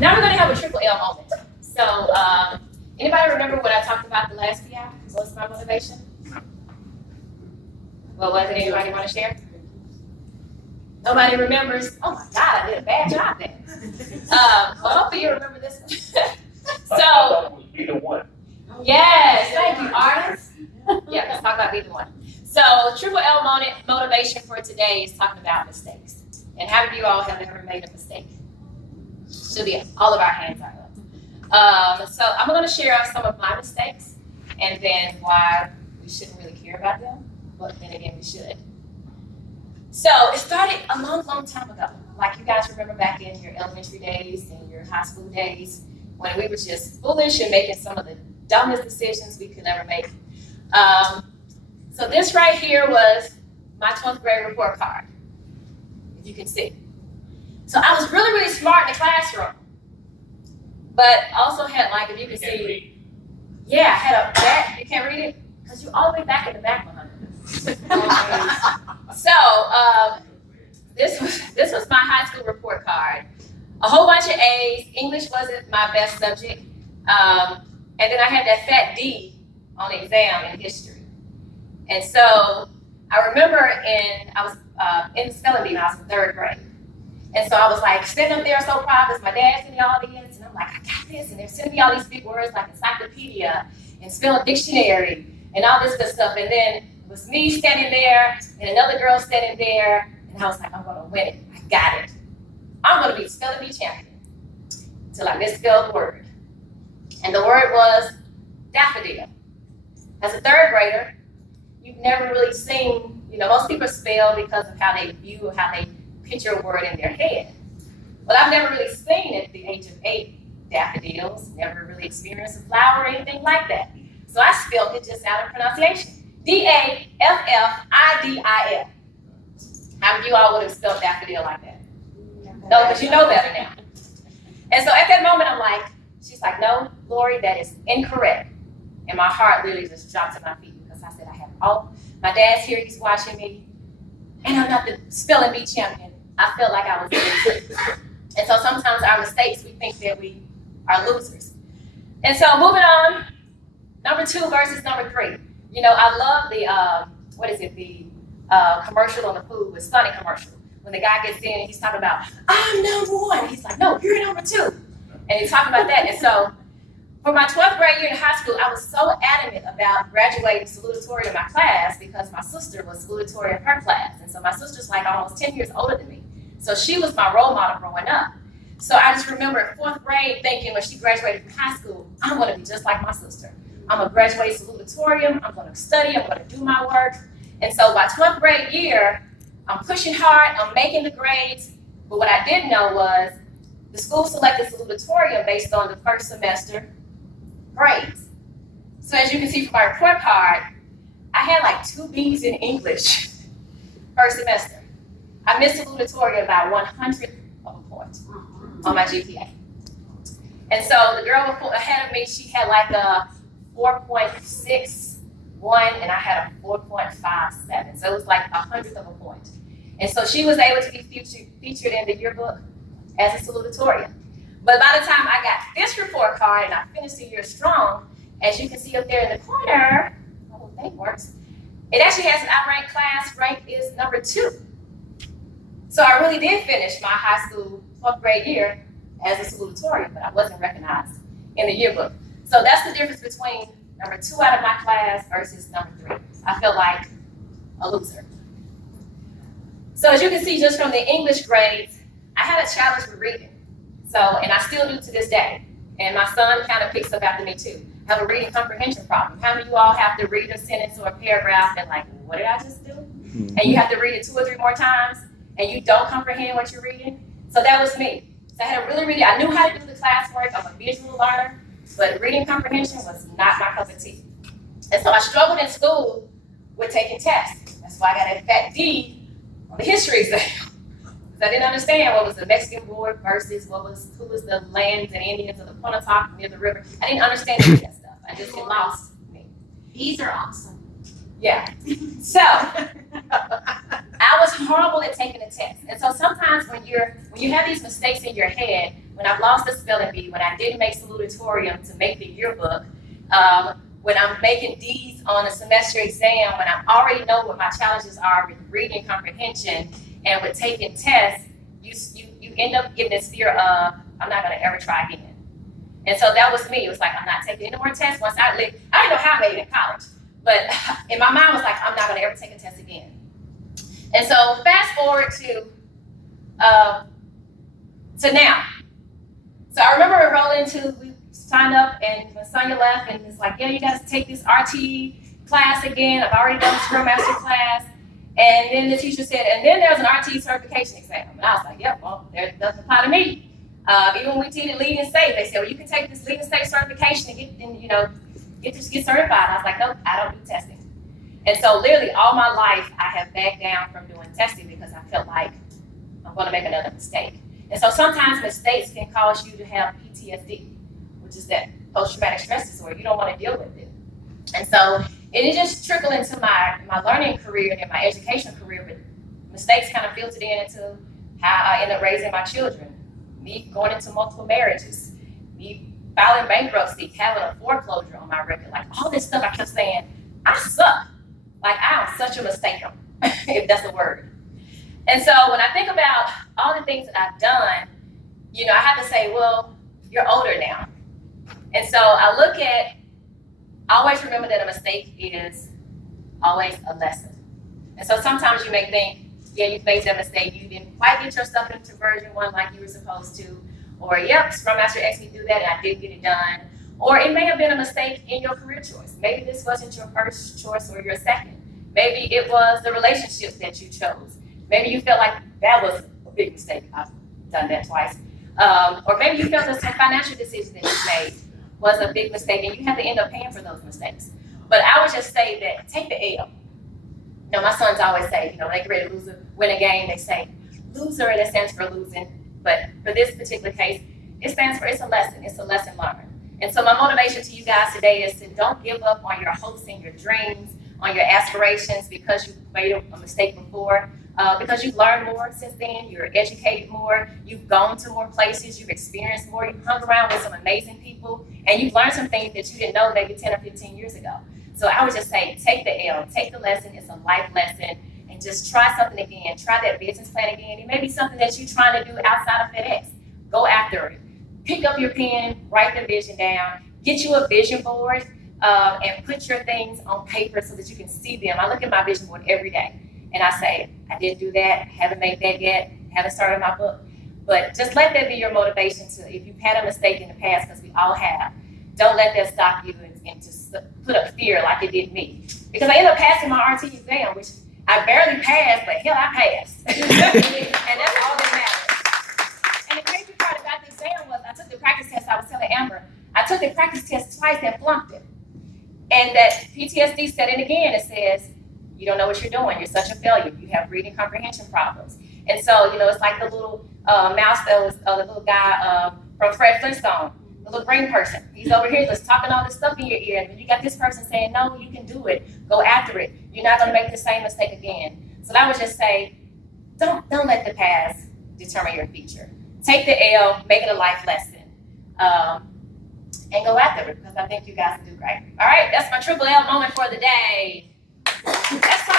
Now we're going to have a triple L moment. So, anybody remember what I talked about the last few hours? What was my motivation? What was it? Anybody want to share? Nobody remembers? Oh my God, I did a bad job there. Well, hopefully you remember this one. So, be the one. Yes, thank you, artists. Yeah, let's talk about be the one. So, triple L motivation for today is talking about mistakes. And how many of you all have ever made a mistake? Should be all of our hands are up. So I'm going to share some of my mistakes and then why we shouldn't really care about them, but then again we should. So it started a long, long time ago. Like you guys remember back in your elementary days and your high school days when we were just foolish and making some of the dumbest decisions we could ever make. So this right here was my 12th grade report card, if you can see. So I was really, really smart in the classroom, but also had, like, if you can see, yeah, I had a back. You can't read it because you're all the way back in the back behind it. So this was my high school report card. A whole bunch of A's. English wasn't my best subject, and then I had that fat D on the exam in history. And so I remember I was in the spelling bee when I was in 3rd grade. And so I was like sitting up there so proud because my dad's in the audience, and I'm like, I got this. And they're sending me all these big words like encyclopedia and spelling dictionary and all this good stuff. And then it was me standing there and another girl standing there, and I was like, I'm going to win it. I got it. I'm going to be the spelling bee champion until I misspelled the word. And the word was daffodil. As a 3rd grader, you've never really seen, most people spell because of how they view or how they picture a word in their head. Well, I've never really seen at the age of 8 daffodils, never really experienced a flower or anything like that. So I spelled it just out of pronunciation. Daffidil. How many of you all would have spelled daffodil like that? No, because you know better now. And so at that moment, I'm like, she's like, no, Lori, that is incorrect. And my heart literally just dropped to my feet because I said, my dad's here, he's watching me, and I'm not the spelling bee champion. I felt like I was losing. And so sometimes our mistakes, we think that we are losers. And so moving on, number 2 versus number 3. I love the commercial on the food with Sunny commercial. When the guy gets in and he's talking about, I'm number 1. He's like, no, you're number 2. And he's talking about that. And so for my 12th grade year in high school, I was so adamant about graduating salutatorian in my class because my sister was salutatorian in her class. And so my sister's like almost 10 years older than me. So she was my role model growing up. So I just remember 4th grade thinking when she graduated from high school, I'm going to be just like my sister. I'm going to graduate salutatorian. I'm going to study. I'm going to do my work. And so by 12th grade year, I'm pushing hard. I'm making the grades. But what I didn't know was the school selected salutatorian based on the first semester grades. So as you can see from my report card, I had like 2 B's in English first semester. I missed salutatorian by 100th of a point on my GPA. And so the girl ahead of me, she had like a 4.61 and I had a 4.57. So it was like 100th of a point. And so she was able to be featured in the yearbook as a salutatorian. But by the time I got this report card and I finished the year strong, as you can see up there in the corner, my little thing works, it actually has an outranked class. Rank is number 2. So I really did finish my high school 12th grade year as a salutatorian, but I wasn't recognized in the yearbook. So that's the difference between number 2 out of my class versus number 3. I felt like a loser. So as you can see just from the English grades, I had a challenge with reading. And I still do to this day. And my son kind of picks up after me too. I have a reading comprehension problem. How many of you all have to read a sentence or a paragraph and like, what did I just do? Mm-hmm. And you have to read it 2 or 3 more times and you don't comprehend what you're reading? So that was me. So I had to really, I knew how to do the classwork. I'm a visual learner, but reading comprehension was not my cup of tea. And so I struggled in school with taking tests. That's why I got a fat D on the history exam. I didn't understand what was the Mexican war versus who was the lands and Indians of the Pontotoc near the river. I didn't understand any of that stuff. I just, it lost me. These are awesome. Yeah. So I was horrible at taking the test. And so sometimes when you have these mistakes in your head, when I've lost a spelling bee, when I didn't make salutatorium to make the yearbook, when I'm making D's on a semester exam, when I already know what my challenges are with reading comprehension and with taking tests, you end up getting this fear of, I'm not going to ever try again. And so that was me. It was like, I'm not taking any more tests. I didn't know how I made it in college, but in my mind was like, I'm not going to ever take a test again. And so fast forward to now. So I remember enrolling we signed up, and when Sonia left, and it's like, yeah, you guys take this RT class again. I've already done the Scrum Master class. And then the teacher said, and then there's an RT certification exam. And I was like, yep, well, that doesn't apply to me. Even when we did Lead and Safe, they said, well, you can take this Lead and Safe certification and get certified. I was like, nope, I don't do testing. And so literally all my life, I have backed down from doing testing because I felt like I'm going to make another mistake. And so sometimes mistakes can cause you to have PTSD, which is that post-traumatic stress disorder. You don't want to deal with it. And so it just trickled into my learning career and my education career, but mistakes kind of filtered into how I ended up raising my children. Me going into multiple marriages, me filing bankruptcy, having a foreclosure on my record, like all this stuff I kept saying, I suck. Like I am such a mistaker, if that's a word. And so when I think about all the things that I've done, I have to say, well, you're older now. And so I always remember that a mistake is always a lesson. And so sometimes you may think, yeah, you made that mistake, you didn't quite get your stuff into version 1 like you were supposed to, or yep, Scrum Master asked me to do that and I did get it done. Or it may have been a mistake in your career choice. Maybe this wasn't your first choice or your second. Maybe it was the relationship that you chose. Maybe you felt like that was a big mistake. I've done that twice. Or maybe you felt that some financial decision that you made was a big mistake and you have to end up paying for those mistakes. But I would just say that take the L. My sons always say, they get ready to win a game, they say, loser, that stands for losing. But for this particular case, it stands for it's a lesson learned. And so my motivation to you guys today is to don't give up on your hopes and your dreams, on your aspirations because you made a mistake before, because you've learned more since then, you're educated more, you've gone to more places, you've experienced more, you've hung around with some amazing people, and you've learned some things that you didn't know maybe 10 or 15 years ago. So I would just say, take the L, take the lesson, it's a life lesson, and just try something again, try that business plan again. It may be something that you're trying to do outside of FedEx. Go after it. Pick up your pen, write the vision down, get you a vision board, and put your things on paper so that you can see them. I look at my vision board every day, and I say, I didn't do that, haven't made that yet, haven't started my book. But just let that be your motivation to, if you've had a mistake in the past, because we all have, don't let that stop you and to put up fear like it did me. Because I ended up passing my RT exam, which I barely passed, but hell, I passed. And that's all that matters. And the crazy part about the exam was I took the practice test. I was telling Amber, I took the practice test twice and flunked it. And that PTSD set in again. It says, you don't know what you're doing. You're such a failure. You have reading comprehension problems. And so, it's like the little mouse that was the little guy from Fred Flintstone, the little green person. He's over here just talking all this stuff in your ear. And you got this person saying, no, you can do it. Go after it. You're not going to make the same mistake again. So I would just say, don't let the past determine your future. Take the L, make it a life lesson, and go after it because I think you guys can do great. All right, that's my triple L moment for the day. Let's talk